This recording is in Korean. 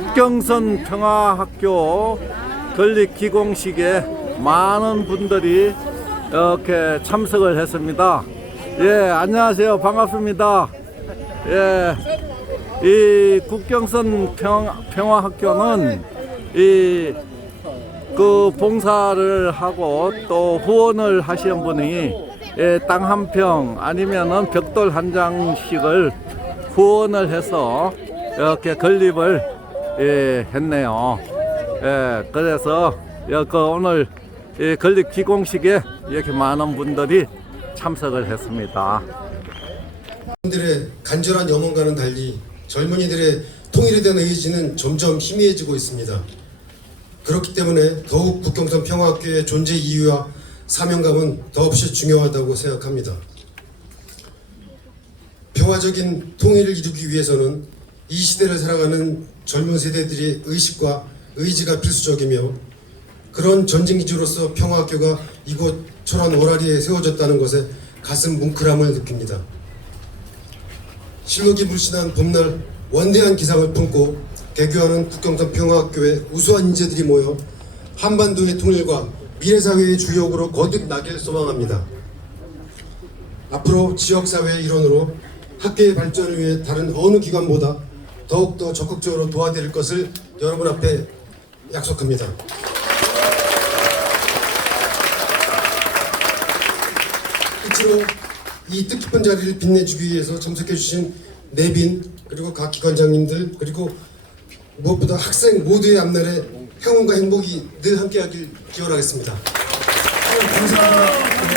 국경선 평화학교 건립 기공식에 많은 분들이 이렇게 참석을 했습니다. 예, 안녕하세요. 반갑습니다. 예, 이 국경선 평, 평화학교는 이 그 봉사를 하고 또 후원을 하시는 분이 예, 땅한 평 아니면은 벽돌 한 장씩을 후원을 해서 이렇게 건립을 예, 했네요. 예, 그래서 여기 오늘 이 건립 기공식에 이렇게 많은 분들이 참석을 했습니다. 들의 간절한 염원과는 달리 젊은이들의 통일에 대한 의지는 점점 희미해지고 있습니다. 그렇기 때문에 더욱 국경선 평화학교의 존재 이유와 사명감은 더없이 중요하다고 생각합니다. 평화적인 통일을 이루기 위해서는 이 시대를 살아가는 젊은 세대들의 의식과 의지가 필수적이며 그런 전쟁 기지로서 평화학교가 이곳 철원 오라리에 세워졌다는 것에 가슴 뭉클함을 느낍니다. 실록이 불신한 봄날 원대한 기상을 품고 개교하는 국경선 평화학교의 우수한 인재들이 모여 한반도의 통일과 미래사회의 주역으로 거듭 나길 소망합니다. 앞으로 지역사회의 일원으로 학교의 발전을 위해 다른 어느 기관보다 더욱더 적극적으로 도와드릴 것을 여러분 앞에 약속합니다. 끝으로 이 뜻깊은 자리를 빛내주기 위해서 참석해주신 내빈 그리고 각 기관장님들 그리고 무엇보다 학생 모두의 앞날에 평온과 행복이 늘 함께하길 기원하겠습니다. 감사합니다.